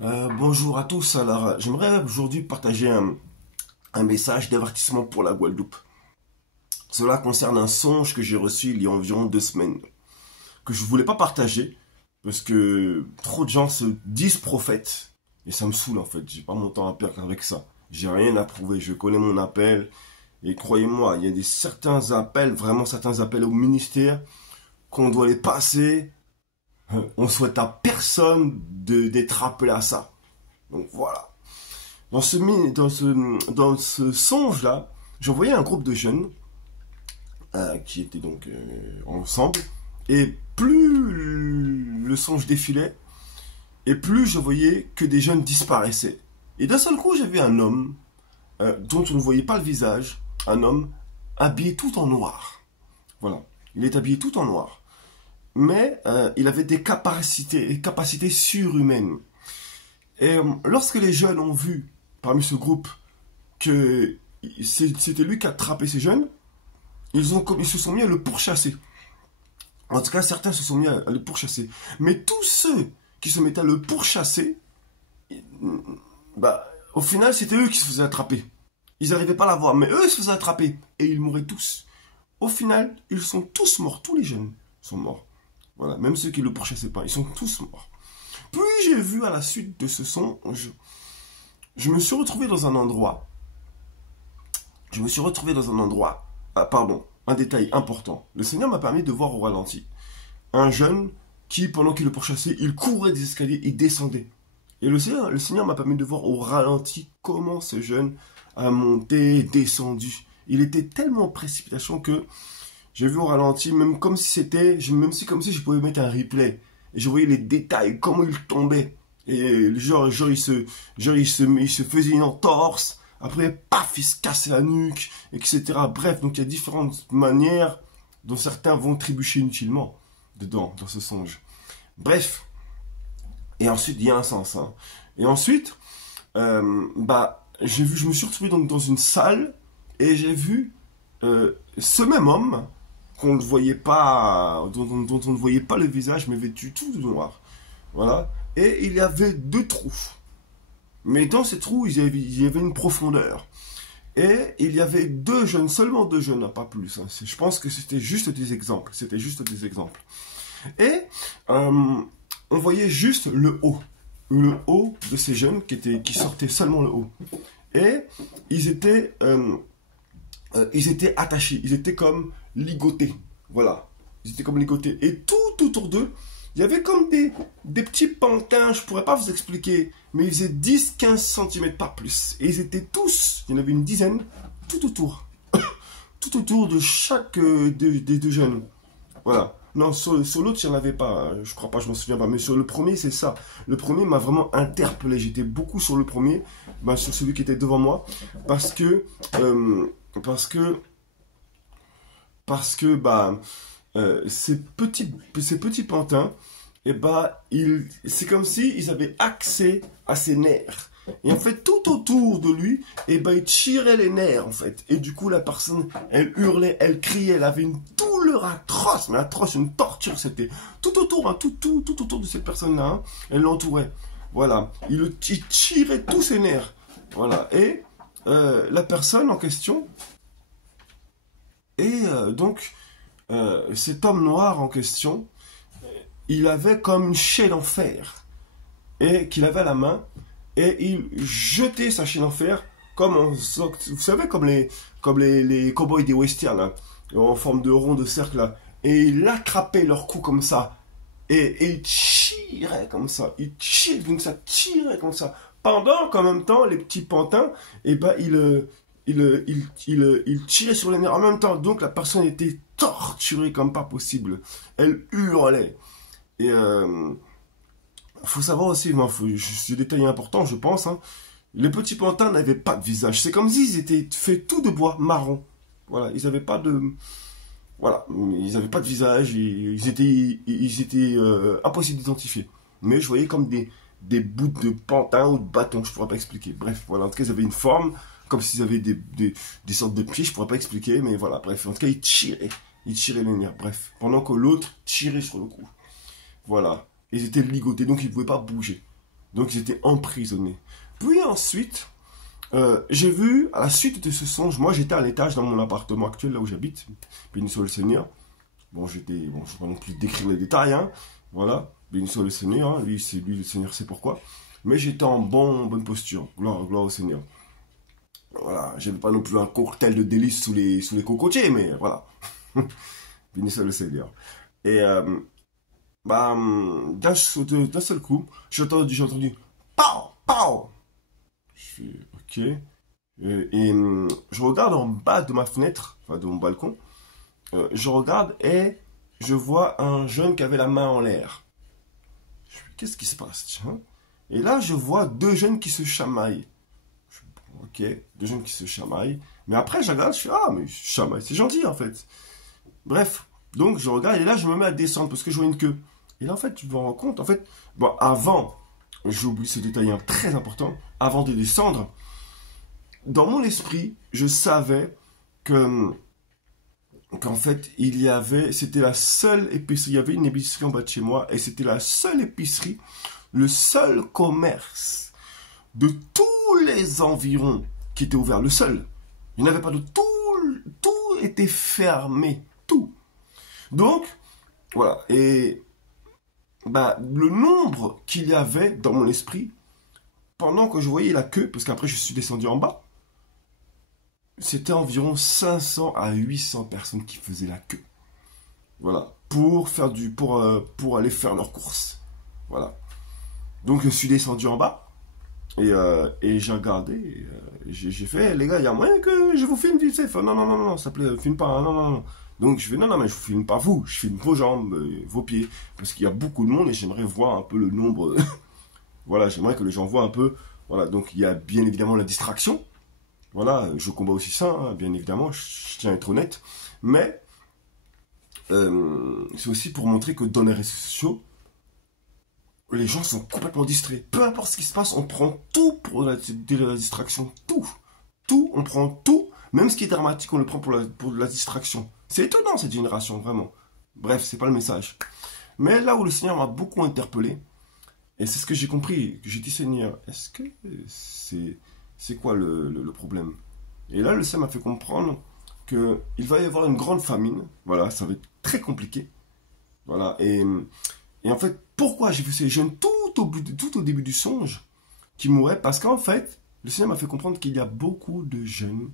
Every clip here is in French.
Bonjour à tous. Alors, j'aimerais aujourd'hui partager un message d'avertissement pour la Guadeloupe. Cela concerne un songe que j'ai reçu il y a environ 2 semaines, que je voulais pas partager, parce que trop de gens se disent prophètes, et ça me saoule en fait, j'ai pas mon temps à perdre avec ça. J'ai rien à prouver, je connais mon appel, et croyez-moi, il y a certains appels, vraiment certains appels au ministère, qu'on doit les passer, on souhaite à personne d'être appelé à ça. Donc voilà. Dans ce songe-là, je voyais un groupe de jeunes qui étaient donc ensemble. Et plus le songe défilait, et plus je voyais que des jeunes disparaissaient. Et d'un seul coup, j'ai vu un homme dont on ne voyait pas le visage, un homme habillé tout en noir. Voilà. Il est habillé tout en noir. Mais il avait des capacités surhumaines. Et lorsque les jeunes ont vu, parmi ce groupe, que c'était lui qui a attrapé ces jeunes, ils se sont mis à le pourchasser. En tout cas, certains se sont mis à le pourchasser. Mais tous ceux qui se mettaient à le pourchasser, bah, au final, c'était eux qui se faisaient attraper. Ils n'arrivaient pas à la voir, mais eux ils se faisaient attraper. Et ils mouraient tous. Au final, ils sont tous morts. Tous les jeunes sont morts. Voilà, même ceux qui ne le pourchassaient pas, ils sont tous morts. Puis j'ai vu à la suite de ce songe, je me suis retrouvé dans un endroit. Je me suis retrouvé dans un endroit. Ah, pardon, un détail important. Le Seigneur m'a permis de voir au ralenti un jeune qui, pendant qu'il le pourchassait, il courait des escaliers, il descendait. Et le Seigneur m'a permis de voir au ralenti comment ce jeune a monté, descendu. Il était tellement en précipitation que j'ai vu au ralenti, même comme si comme si je pouvais mettre un replay. Et je voyais les détails, comment il tombait. Et il se faisait une entorse. Après, paf, il se cassait la nuque, etc. Bref, donc il y a différentes manières dont certains vont trébucher inutilement dedans, dans ce songe. Bref. Et ensuite, il y a un sens. Hein. Et ensuite, je me suis retrouvé donc dans une salle et j'ai vu ce même homme qu'on ne voyait pas, dont on ne voyait pas le visage, mais vêtu tout de noir. Voilà. Et il y avait 2 trous. Mais dans ces trous, il y avait une profondeur. Et il y avait 2 jeunes, seulement 2 jeunes, hein, pas plus. Hein. Je pense que c'était juste des exemples. C'était juste des exemples. Et on voyait juste le haut. Le haut de ces jeunes qui sortaient seulement le haut. Et ils étaient attachés. Ils étaient comme ligotés. Voilà. Ils étaient comme ligotés. Et tout autour d'eux, il y avait comme des petits pantins, je pourrais pas vous expliquer, mais ils faisaient 10-15 cm, pas plus. Et ils étaient tous, il y en avait une dizaine, tout autour. Tout autour de chaque des 2 jeunes. Voilà. Non, sur l'autre, il n'y en avait pas. Je crois pas, je m'en souviens pas. Mais sur le premier, c'est ça. Le premier m'a vraiment interpellé. J'étais beaucoup sur le premier, sur celui qui était devant moi. Parce que, parce que, ces petits pantins, c'est comme si ils avaient accès à ses nerfs. Et en fait, tout autour de lui, il tirait les nerfs, en fait. Et du coup, la personne, elle hurlait, elle criait, elle avait une douleur atroce, mais atroce, une torture, c'était tout autour, hein, tout autour de cette personne-là, hein, elle l'entourait. Voilà. Il tirait tous ses nerfs. Voilà. Et la personne en question, et cet homme noir en question, il avait comme une chaîne en fer et qu'il avait à la main et il jetait sa chaîne en fer vous savez, comme les cowboys des westerns, hein, en forme de rond de cercle là, et il attrapait leur cou comme ça et il tirait comme ça, donc ça tirait comme ça pendant qu'en même temps les petits pantins il tirait sur les nerfs en même temps, donc la personne était torturée comme pas possible, elle hurlait. Et faut savoir aussi, ce détail important, je pense, hein, les petits pantins n'avaient pas de visage. C'est comme s'ils étaient faits tout de bois marron. Voilà, ils n'avaient pas de, voilà, ils n'avaient pas de visage. Ils étaient impossibles d'identifier. Mais je voyais comme des bouts de pantin ou de bâton, je pourrais pas expliquer. Bref, voilà, en tout cas, ils avaient une forme, comme s'ils avaient des sortes de pieds, je pourrais pas expliquer, mais voilà, bref, en tout cas, ils tiraient les nerfs, bref, pendant que l'autre tirait sur le cou. Voilà. Ils étaient ligotés, donc ils ne pouvaient pas bouger. Donc ils étaient emprisonnés. Puis ensuite, j'ai vu, à la suite de ce songe, moi j'étais à l'étage dans mon appartement actuel, là où j'habite, béni soit le Seigneur. Bon, je ne vais pas non plus décrire les détails, hein. Voilà, béni soit le Seigneur, hein. Lui, le Seigneur sait pourquoi. Mais j'étais en bonne posture, gloire au Seigneur. Voilà, j'avais pas non plus un cocktail de délices sous les cocotiers, mais voilà. Béni soit le Seigneur. Et d'un seul coup, j'ai entendu pow, pow. Je fais ok. Je regarde en bas de ma fenêtre, enfin de mon balcon. Je regarde et je vois un jeune qui avait la main en l'air. Je fais qu'est-ce qui se passe, tiens? Et là, je vois deux jeunes qui se chamaillent. Je fais, bon, ok, deux jeunes qui se chamaillent. Mais après, je regarde, je fais ah, mais chamaille, c'est gentil en fait. Bref, donc je regarde et là, je me mets à descendre parce que je vois une queue. Et là, en fait, tu me rends compte, en fait, bon, avant, j'ai oublié ce détail très important, avant de descendre, dans mon esprit, je savais qu'en fait, c'était la seule épicerie, il y avait une épicerie en bas de chez moi, et c'était la seule épicerie, le seul commerce de tous les environs qui était ouvert, le seul. Il n'y en avait pas de tout était fermé, tout. Donc, voilà, et le nombre qu'il y avait dans mon esprit, pendant que je voyais la queue, parce qu'après je suis descendu en bas, c'était environ 500 à 800 personnes qui faisaient la queue. Voilà, pour aller faire leurs courses. Voilà. Donc je suis descendu en bas et j'ai regardé, j'ai fait, les gars, il y a moyen que je vous filme vite fait. Non, ça plaît, filme pas, hein, non. Donc je fais, non, mais je vous filme pas vous, je filme vos jambes, vos pieds, parce qu'il y a beaucoup de monde et j'aimerais voir un peu le nombre. Voilà, j'aimerais que les gens voient un peu. Voilà, donc il y a bien évidemment la distraction. Voilà, je combats aussi ça, hein, bien évidemment, je tiens à être honnête. Mais c'est aussi pour montrer que dans les réseaux sociaux, les gens sont complètement distraits. Peu importe ce qui se passe, on prend tout pour la distraction. Tout, on prend tout. Même ce qui est dramatique, on le prend pour la distraction. C'est étonnant cette génération, vraiment. Bref, c'est pas le message. Mais là où le Seigneur m'a beaucoup interpellé, et c'est ce que j'ai compris, que j'ai dit Seigneur, est-ce que c'est quoi le problème? Et là, le Seigneur m'a fait comprendre qu'il va y avoir une grande famine. Voilà, ça va être très compliqué. Voilà, et en fait, pourquoi j'ai vu ces jeunes tout au début du songe qui mouraient? Parce qu'en fait, le Seigneur m'a fait comprendre qu'il y a beaucoup de jeunes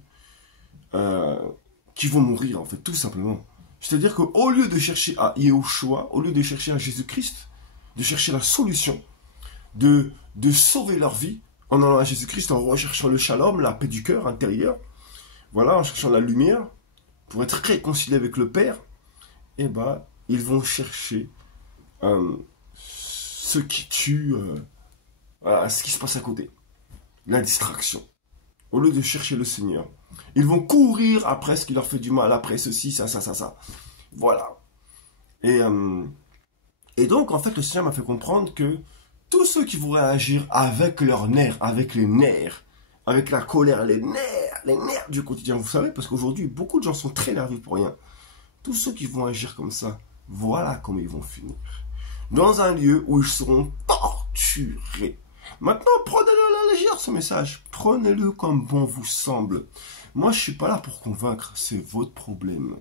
qui vont mourir, en fait, tout simplement. C'est-à-dire qu'au lieu de chercher à Yahushua, au lieu de chercher à Jésus-Christ, de chercher la solution, de sauver leur vie, en allant à Jésus-Christ, en recherchant le shalom, la paix du cœur intérieur, voilà, en cherchant la lumière, pour être réconciliés avec le Père, eh ben, ils vont chercher ce qui tue, voilà, ce qui se passe à côté, la distraction. Au lieu de chercher le Seigneur, ils vont courir après ce qui leur fait du mal, après ceci, ça. Voilà. Et donc, en fait, le Seigneur m'a fait comprendre que tous ceux qui vont réagir avec leurs nerfs, avec les nerfs, avec la colère, les nerfs du quotidien, vous savez, parce qu'aujourd'hui, beaucoup de gens sont très nerveux pour rien. Tous ceux qui vont agir comme ça, voilà comment ils vont finir. Dans un lieu où ils seront torturés. Maintenant, prenez-le à la légère, ce message. Prenez-le comme bon vous semble. Moi, je ne suis pas là pour convaincre, c'est votre problème.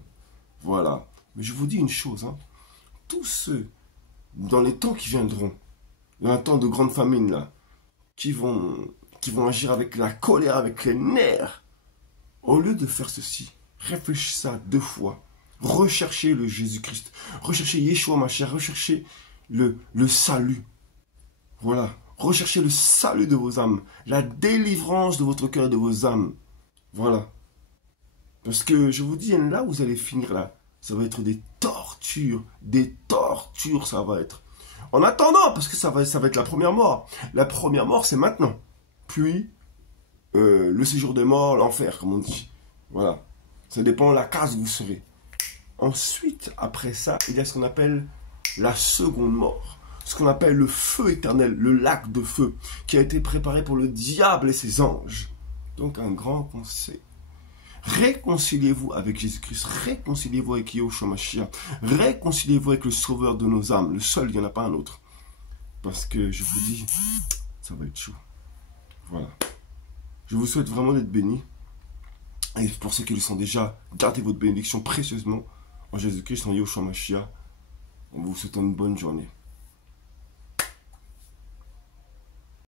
Voilà. Mais je vous dis une chose, hein. Tous ceux, dans les temps qui viendront, il y a un temps de grande famine, là, qui vont agir avec la colère, avec les nerfs, au lieu de faire ceci, réfléchissez à 2 fois. Recherchez le Jésus-Christ. Recherchez Yeshua Mashiach. Recherchez le salut. Voilà. Recherchez le salut de vos âmes. La délivrance de votre cœur et de vos âmes. Voilà. Parce que je vous dis, là où vous allez finir là, ça va être des tortures. Des tortures, ça va être. En attendant, parce que ça va être la première mort. La première mort, c'est maintenant. Puis, le séjour des morts, l'enfer, comme on dit. Voilà. Ça dépend de la case où vous serez. Ensuite, après ça, il y a ce qu'on appelle la seconde mort. Ce qu'on appelle le feu éternel, le lac de feu, qui a été préparé pour le diable et ses anges. Donc un grand conseil. Réconciliez-vous avec Jésus-Christ, réconciliez-vous avec Yahushua Mashiach, réconciliez-vous avec le sauveur de nos âmes, le seul, il n'y en a pas un autre. Parce que je vous dis, ça va être chaud. Voilà. Je vous souhaite vraiment d'être bénis. Et pour ceux qui le sont déjà, gardez votre bénédiction précieusement en Jésus-Christ, en Yahushua Mashiach. En vous souhaitant une bonne journée.